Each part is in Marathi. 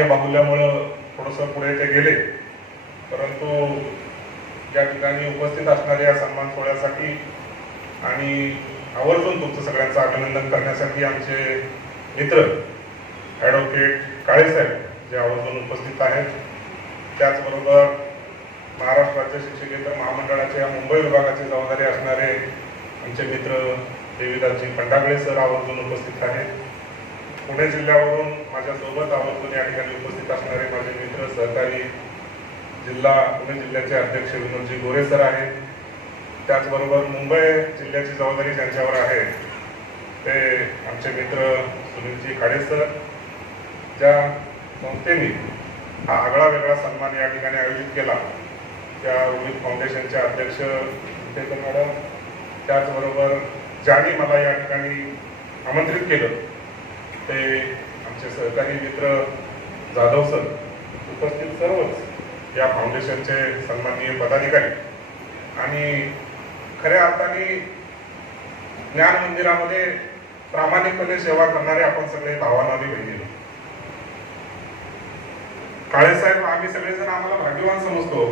कार्यबाहुल्यामुळं थोडंसं पुढे ते गेले. परंतु ज्या ठिकाणी उपस्थित असणाऱ्या या सन्मान सोहळ्यासाठी आणि आवर्जून तुमचं सगळ्यांचं अभिनंदन करण्यासाठी आमचे मित्र ॲडव्होकेट काळेसाहेब जे आवर्जून उपस्थित आहेत. त्याचबरोबर महाराष्ट्र राज्य शिक्षकेतर महामंडळाच्या मुंबई विभागाची जबाबदारी असणारे आमचे मित्र देवीदासजी पंडागळे सर आवर्जून उपस्थित आहेत. पुणे जिल्ह्यावरून माझ्यासोबत आवर्जून या ठिकाणी उपस्थित असणारे माझे मित्र सहकारी जिल्हा पुणे जिल्ह्याचे अध्यक्ष विनोदजी गोरे सर आहेत. त्याचबरोबर मुंबई जिल्ह्याची जबाबदारी ज्यांच्यावर आहे ते आमचे मित्र सुनीलजी खाडे सर ज्या संस्थेने हा आगळा वेगळा सन्मान या ठिकाणी आयोजित केला. त्या उर्मित फाउंडेशनचे अध्यक्ष मॅडम त्याचबरोबर ज्यांनी मला या ठिकाणी आमंत्रित केलं ते आमचे सहकारी मित्र जाधव सर उपस्थित सर्वच या फाउंडेशनचे सन्माननीय पदाधिकारी. आणि खऱ्या अर्थाने ज्ञान मंदिरामध्ये प्रामाणिकपणे सेवा करणारे आपण सगळे भावानावी बहिणी काळेसाहेब आम्ही सगळेजण आम्हाला भाग्यवान समजतो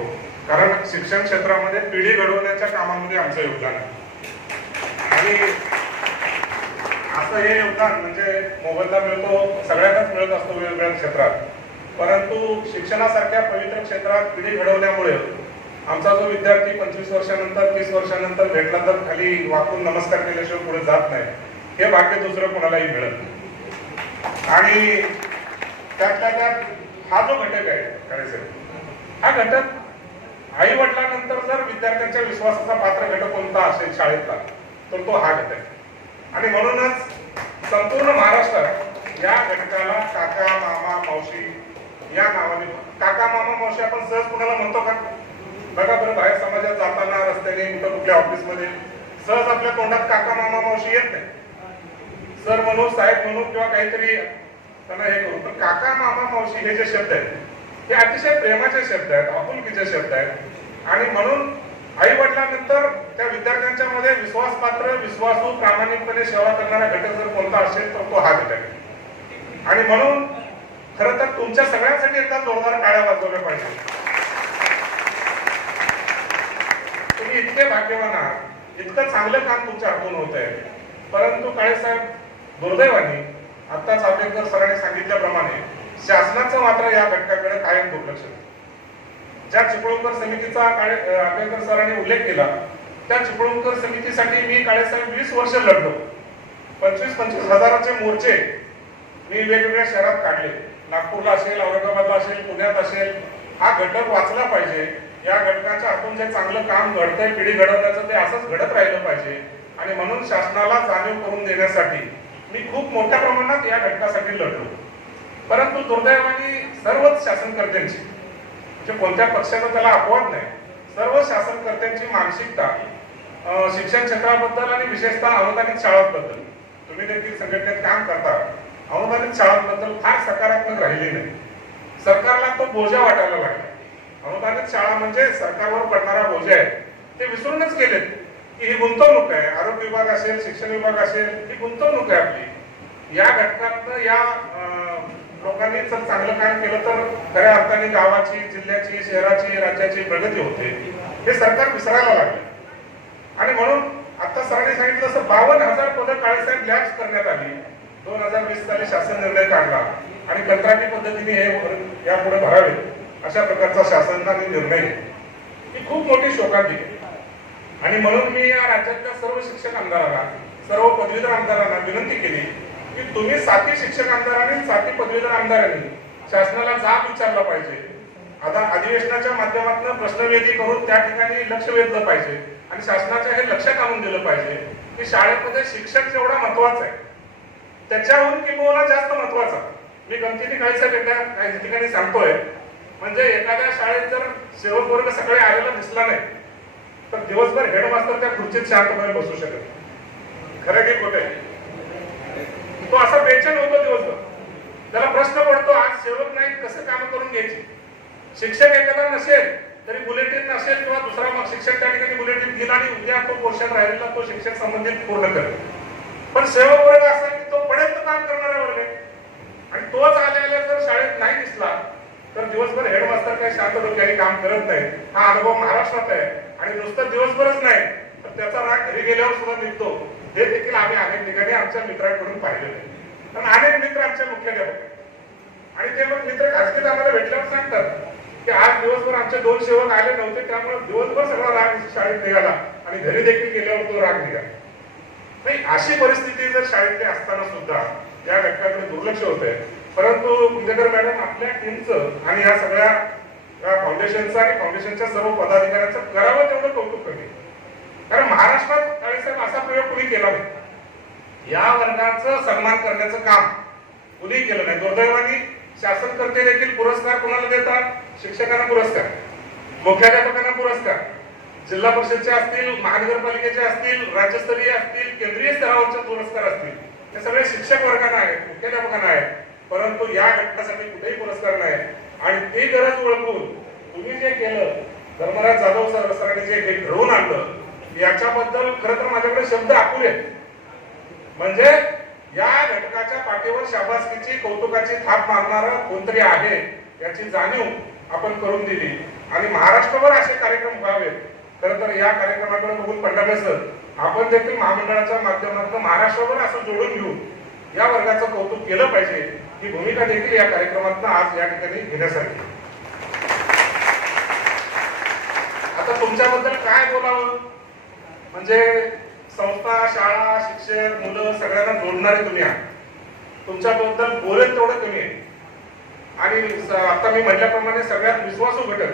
कारण शिक्षण क्षेत्रामध्ये पिढी घडवण्याच्या कामामध्ये आमचं योगदान आहे. आणि असं हे योगदान म्हणजे मोबदला मिळतो सगळ्यांनाच मिळत असतो वेगवेगळ्या क्षेत्रात. परंतु शिक्षणासारख्या पवित्र क्षेत्रात पिढी घडवल्यामुळे आमचा जो विद्यार्थी पंचवीस वर्षानंतर तीस वर्षानंतर भेटला तर खाली वाकून नमस्कार केल्याशिवाय पुढे जात नाही. हे भाग्य दुसरं कोणालाही मिळत नाही. आणि त्यातल्या त्यात हा जो घटक आहे काळेसाहेब हा घटक आई वडिलांनंतर जर विद्यार्थ्यांच्या विश्वासाचा पात्र घटक कोणता असेल शाळेतला तर तो हा घटक आहे. आणि म्हणूनच संपूर्ण महाराष्ट्रात या घटकाला काका मामा मावशी या नावाने काका मामा मावशी आपण सहज कुणाला म्हणतो का? बघा बरं बाहेर समाजात जाताना रस्त्याने कुठं कुठल्या ऑफिसमध्ये सहज आपल्या तोंडात काका मामा मावशी येत नाही. सर म्हणू साहेब म्हणू किंवा काहीतरी त्यांना हे करू पण काका मामा मावशी हे जे शब्द आहेत हे अतिशय प्रेमाचे शब्द आहेत आपुलकीचे शब्द आहेत. आणि म्हणून आई वडिलांनंतर त्या विद्यार्थ्यांच्या मध्ये विश्वास पात्र विश्वासू प्रामाणिकपणे सेवा करणारा घटक जर कोणता असेल तर तो हा घटक आहे. आणि म्हणून खरं तर तुमच्या सगळ्यांसाठी एकदा जोरदार टाळ्या वाजवल्या पाहिजे. तुम्ही इतके भाग्यवान आहात. इतकं चांगलं काम तुमच्या हातून होत आहे. परंतु काळे साहेब दुर्दैवाने आत्ताच आंबेडकर सरांनी सांगितल्याप्रमाणे शासनाचं मात्र या घटकाकडे कायम दुर्लक्ष आहे. ज्या चिपळूणकर समितीचा काळे आंबेडकर सरांनी उल्लेख केला त्या चिपळूणकर समितीसाठी मी काळेसाहेब वीस वर्ष लढलो. पंचवीस पंचवीस हजाराचे मोर्चे मी वेगवेगळ्या शहरात काढले. नागपूरला असेल औरंगाबादला असेल पुण्यात असेल हा घटक वाचला पाहिजे. या घटकाच्या हातून जे चांगलं काम घडतंय पिढी घडवण्याचं ते असंच घडत राहिलं पाहिजे. आणि म्हणून शासनाला जाणीव करून देण्यासाठी मी खूप मोठ्या प्रमाणात या घटकासाठी लढलो. परंतु दुर्दैवाने सर्वच शासनकर्त्यांची म्हणजे कोणत्या पक्षाचा त्याला अपवाद नाही. सर्व शासनकर्त्यांची मानसिकता शिक्षण क्षेत्राबद्दल आणि विशेषतः अनुदानित शाळांबद्दल. तुम्ही देखील संघटनेत काम करता. अनुदानित शाळांबद्दल फार सकारात्मक राहिली नाही. सरकारला तो बोजा वाटायला लागला. अनुदानित शाळा म्हणजे सरकारवर पडणारा बोजा आहे. ते विसरूनच गेलेत की ही गुंतवणूक आहे. आरोग्य विभाग असेल शिक्षण विभाग असेल ही गुंतवणूक आहे आपली. या घटकातनं या लोकांनी जर चांगलं काम केलं तर खऱ्या अर्थाने गावाची जिल्ह्याची शहराची राज्याची प्रगती होते. हे सरकार विसरायला लागले. आणि म्हणून आता सरांनी सांगितलं तसं बावन्न हजार पदं काळेसाहेब लॅब्स करण्यात आली. दोन हजार वीस साली शासन निर्णय काढला. आणि कंत्राटी पद्धतीने हे यापुढे भरावे. अशा प्रकारचा शासनाने निर्णय ही खूप मोठी शोकांती आणि म्हणून मी या राज्यातल्या सर्व शिक्षक आमदारांना सर्व पदवीधर आमदारांना विनंती केली की तुम्ही साती शिक्षक आमदारांनी साती पदवीधर आमदारांनी शासनाला जाब विचारला पाहिजे. आता अधिवेशनाच्या माध्यमातून प्रश्नवेधी करून त्या ठिकाणी लक्ष वेधलं पाहिजे आणि शासनाच्या हे लक्ष आणून दिलं पाहिजे की शाळेमध्ये शिक्षक जेवढा महत्त्वाचा आहे त्याच्याहून किंवा जास्त महत्त्वाचा. मी गमतीने काही एका काही ठिकाणी सांगतोय. म्हणजे एखाद्या शाळेत जर सेवक वर्ग सकाळी आलेला दिसला नाही तर दिवसभर हेडमास्तर त्या खुर्चीत शांतपणे बसू शकत खरं की खोटे तो असा बेचैन होतो दिवसभर. त्याला प्रश्न पडतो आज सेवक नाही कसं काम करून घ्यायची? शिक्षक एखादा नसेल तरी बुलेटिन नसेल किंवा दुसरा मग शिक्षक त्या ठिकाणी बुलेटिन घेईल आणि उद्या तो पोर्शन राहिलेला तो शिक्षक संबंधित पूर्ण करेल. पण सेवक वर्ग असा की तो पडेल तो काम करणारा वर्ग आहे. आणि तोच आलेला आल्या जर शाळेत नाही दिसला तर दिवसभर हेडमास्तर काही शांत डोक्याने काम करत नाही. हा अनुभव महाराष्ट्रात आहे. आणि नुसतं दिवसभरच नाही तर त्याचा राग घरी गेल्यावर सुद्धा निघतो. हे देखील आम्ही अनेक ठिकाणी आमच्या मित्रांकडून पाहिलेलं आहे. पण अनेक मित्र आमचे मुख्याध्यापक आहेत. आणि ते मग मित्र खासगीत आम्हाला भेटल्यावर सांगतात की आज दिवसभर आमचे दोन सेवक आले नव्हते त्यामुळे दिवसभर सगळा राग शाळेत निघाला आणि घरी देखील गेल्यावर तो राग निघाला. नाही अशी परिस्थिती जर शाळेतली असताना सुद्धा या घटकाकडे दुर्लक्ष होत आहे परंतु कुंदेकर मॅडम आपल्या टीमचं आणि या सगळ्या फाउंडेशनचं आणि फाउंडेशनच्या सर्व पदाधिकाऱ्यांचं करावं तेवढं कौतुक कमी कारण महाराष्ट्रात काळेसाहेब असा प्रयोग केलं नाही या वर्गाचं सन्मान करण्याचं काम कुणी केलं नाही. दुर्दैवाने शासनकर्ते देखील पुरस्कार कोणाला देतात? शिक्षकांना पुरस्कार. मुख्याध्यापकांना पुरस्कार. जिल्हा परिषदचे असतील महानगरपालिकेचे असतील राज्यस्तरीय असतील केंद्रीय स्तरावरचे पुरस्कार असतील. हे सगळे शिक्षक वर्गांना आहेत मुख्याध्यापकांना आहेत. परंतु या घटकासाठी कुठेही पुरस्कार नाही. आणि ती गरज ओळखून तुम्ही जे केलं धर्मराज जाधव सर सरांनी जे घडवून आणलं याच्याबद्दल खरं तर माझ्याकडे शब्द अपुरे आहेत. म्हणजे या घटकाच्या पाठीवर शाबासकीची कौतुकाची थाप मारणार कोणतरी आहे याची जाणीव आपण करून दिली. आणि महाराष्ट्रभर असे कार्यक्रम व्हावेत खर तर या कार्यक्रमाकडे बघून पंढरपूर सर आपण देखील महामंडळाच्या माध्यमातून महाराष्ट्रभर असं जोडून घेऊ या वर्गाचं कौतुक केलं पाहिजे. ही भूमिका देखील या कार्यक्रमात आज या ठिकाणी घेण्यासारखी आता तुमच्याबद्दल काय बोलावं? म्हणजे संस्था शाळा शिक्षक मुलं सगळ्यांना जोडणारे तुम्ही आहात. तुमच्याबद्दल बोलेल तेवढं कमी आहे. आणि आता मी म्हटल्याप्रमाणे सगळ्यात विश्वासू घटक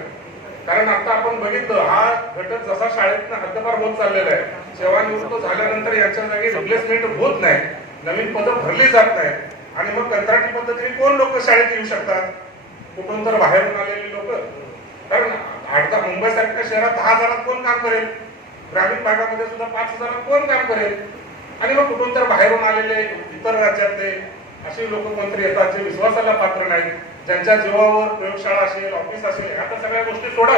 कारण आता आपण बघितलं हा घटक जसा शाळेतनं हद्दपार होत चाललेला आहे सेवानिवृत्त झाल्यानंतर याच्या जागी रिप्लेसमेंट होत नाही नवीन पदं भरली जात नाही आणि मग कंत्राटी पद्धतीने कोण लोक शाळेत येऊ शकतात? कुठून तर बाहेरून आलेली लोक. कारण आठ मुंबई सारख्या शहरात दहा हजारात कोण काम करेल? ग्रामीण भागामध्ये सुद्धा पाच हजार कोण काम करेल? आणि मग कुठून तर बाहेरून आलेले इतर राज्यातले असे लोक कोणतरी येतात जे विश्वासाला पात्र नाहीत. ज्यांच्या जीवावर प्रयोगशाळा असेल ऑफिस असेल ह्या तर सगळ्या गोष्टी सोडा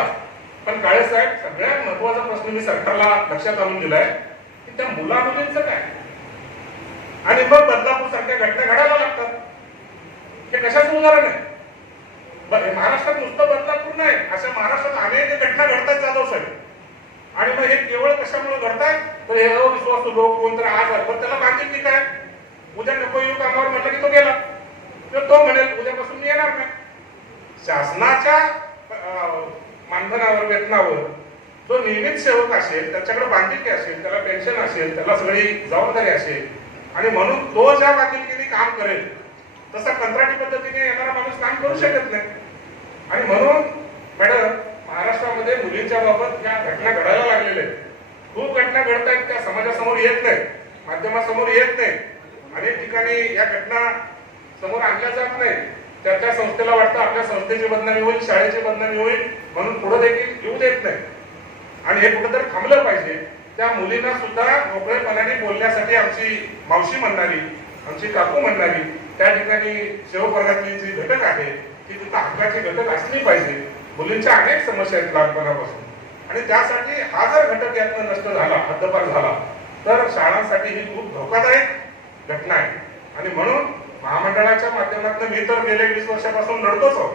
पण काळे साहेब सगळ्यात महत्त्वाचा प्रश्न मी सरकारला लक्षात आणून दिलाय की त्या मुला मुलींचं काय? आणि मग बदलापूर सारख्या घटना घडायला लागतात. हे कशाचं उदाहरण आहे? महाराष्ट्रात नुसतं बदलापूर नाही अशा महाराष्ट्रात अनेक घटना घडतात जाधव साहेब. आणि मग हे केवळ कशामुळे घडतात तर हे अविश्वासू लोक कोणतरी आजार पण त्याला बांधिलकी काय? उद्या नको येऊ कामावर म्हटलं की तो गेला. तर तो म्हणेल उद्यापासून मी येणार नाही. शासनाच्या मानधनावर वेतनावर जो नियमित सेवक असेल त्याच्याकडे बांधिलकी असेल त्याला पेन्शन असेल त्याला सगळी जबाबदारी असेल आणि म्हणून तो ज्या बांधिलकीने काम करेल तसा कंत्राटी पद्धतीने येणारा माणूस काम करू शकत नाही. आणि म्हणून मॅडम महाराष्ट्रामध्ये मुलींच्या बाबत या घटना घडायला लागलेल्या आहेत. खूप घटना घडत आहेत त्या समाजासमोर येत नाहीत. माध्यमासमोर येत नाहीत. अनेक ठिकाणी या घटना समोर आणल्या जात नाही त्या त्या संस्थेला वाटतं आपल्या संस्थेची बदनामी होईल शाळेची बदनामी होईल म्हणून पुढे देखील येऊ देत नाही आणि हे कुठेतरी थांबलं पाहिजे. त्या मुलींना सुद्धा मोकळेपणाने बोलण्यासाठी आमची मावशी म्हणणारी आमची काकू म्हणणारी त्या ठिकाणी सेवक जी घटक आहे ती तिथं हक्काची घटक असली पाहिजे. मुलींच्या अनेक समस्या आहेत लहानपणापासून. आणि त्यासाठी हा जर घटक यातनं नष्ट झाला हद्दपार झाला तर शाळांसाठी ही खूप धोकादायक घटना आहे. आणि म्हणून महामंडळाच्या माध्यमातून मी तर गेले वीस वर्षापासून लढतोच आहोत.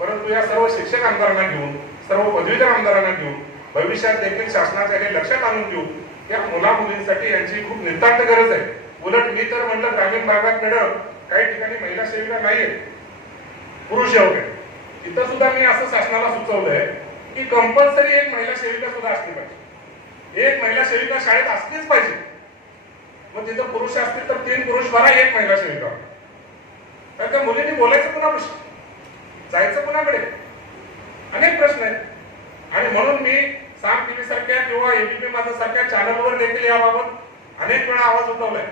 परंतु या सर्व शिक्षक आमदारांना घेऊन सर्व पदवीधर आमदारांना घेऊन भविष्यात देखील शासनाच्या हे लक्षात आणून घेऊ या मुला मुलींसाठी यांची खूप नितांत गरज आहे. उलट मी तर म्हटलं ग्रामीण भागात मॅडम काही ठिकाणी महिला सेविका नाहीये पुरुष एवढे तिथं सुद्धा मी असं शासनाला सुचवलंय की कंपल्सरी एक महिला सेविका सुद्धा असली पाहिजे. एक महिला सेविका शाळेत असलीच पाहिजे. मग तिथं पुरुष असतील तर तीन पुरुष भरा एक महिला सेविका. तर त्या मुलींनी बोलायचं कुणापाशी? जायचं कुणाकडे? अनेक प्रश्न आहेत. आणि म्हणून मी साम टीव्ही सारख्या किंवा एबीपी माझ्या सारख्या चॅनलवर देखील याबाबत अनेक वेळा आवाज उठवलाय.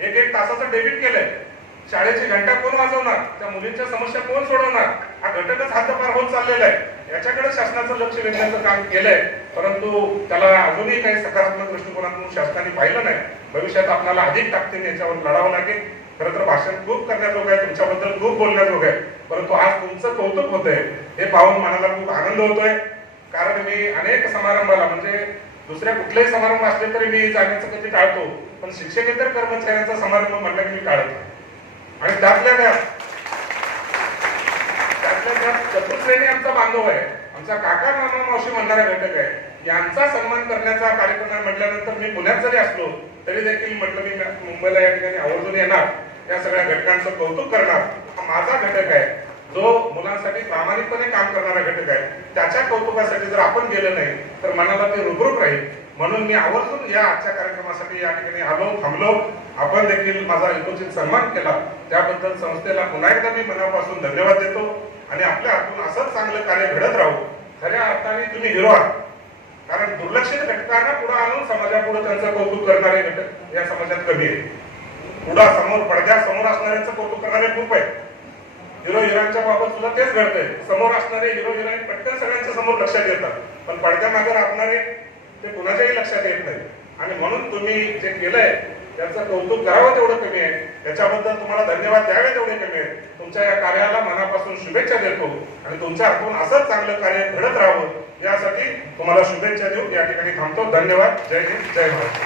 एक एक तासाचं डेबिट केलंय. शाळेची घंटा कोण वाजवणार? त्या मुलींच्या समस्या कोण सोडवणार? हा घटकच हद्दपार होत चाललेला आहे. याच्याकडे शासनाचं लक्ष वेधण्याचं काम केलंय. परंतु त्याला अजूनही काही सकारात्मक दृष्टिकोनातून शासनाने पाहिलं नाही. भविष्यात आपल्याला अधिक ताकदीने याच्यावर लढावं लागेल. खरं तर भाषण खूप करण्याजोगं आहे. तुमच्याबद्दल खूप बोलण्याजोगं आहे. परंतु आज तुमचं कौतुक होतंय. हे पाहून मनाला खूप आनंद होतोय. कारण मी अनेक समारंभाला म्हणजे दुसऱ्या कुठलेही समारंभ असले तरी मी जाण्याचं कधी टाळतो. पण शिक्षकेतर कर्मचाऱ्यांचा समारंभ म्हटलं की मी टाळतो आणि त्यातल्या त्यात त्यातल्या त्यात जाधव आमचा आहे. आमचा काका मामा मावशी म्हणणारा घटक आहे. यांचा सन्मान करण्याचा कार्यक्रम आहे म्हटल्यानंतर मी पुण्यात जरी असलो तरी देखील म्हटलं मी मुंबईला या ठिकाणी आवर्जून येणार. या सगळ्या घटकांचं कौतुक करणार. हा माझा घटक आहे. जो मुलांसाठी प्रामाणिकपणे काम करणारा घटक आहे. त्याच्या कौतुकासाठी जर आपण गेलं नाही तर मनाला ते रुबरूप राहील. म्हणून मी आवर्जून या आजच्या कार्यक्रमासाठी या ठिकाणी आलो थांबलो. आपण देखील माझा एकोचित सन्मान केला. त्याबद्दल संस्थेला पुन्हा एकदा मी मनापासून धन्यवाद देतो. आणि आपल्या हातून असंच चांगलं कार्य घडत राहू खऱ्या अर्थाने तुम्ही हिरो आहात. कारण दुर्लक्षित घटकांना पुढे आणून समाजापुढे त्यांचं कौतुक करणारे घटक या समाजात कमी आहे पुढा समोर पडद्या समोर असणाऱ्यांचं कौतुक करणारे खूप आहे हिरो हिरोईनच्या बाबत सुद्धा तेच घडतंय. समोर असणारे हिरो हिरोईन पटकन सगळ्यांच्या समोर लक्षात येतात पण पडद्या मागे राहणारे ते कुणाच्याही लक्षात येत नाही आणि म्हणून तुम्ही जे केलंय त्याचं कौतुक करावं तेवढं कमी आहे. त्याच्याबद्दल तुम्हाला धन्यवाद द्यावे तेवढे कमी आहे तुमच्या या कार्याला मनापासून शुभेच्छा देतो. आणि तुमचं आपण असंच चांगलं कार्य घडत राहावं यासाठी तुम्हाला शुभेच्छा देऊ या ठिकाणी थांबतो. धन्यवाद. जय हिंद. जय महाराष्ट्र.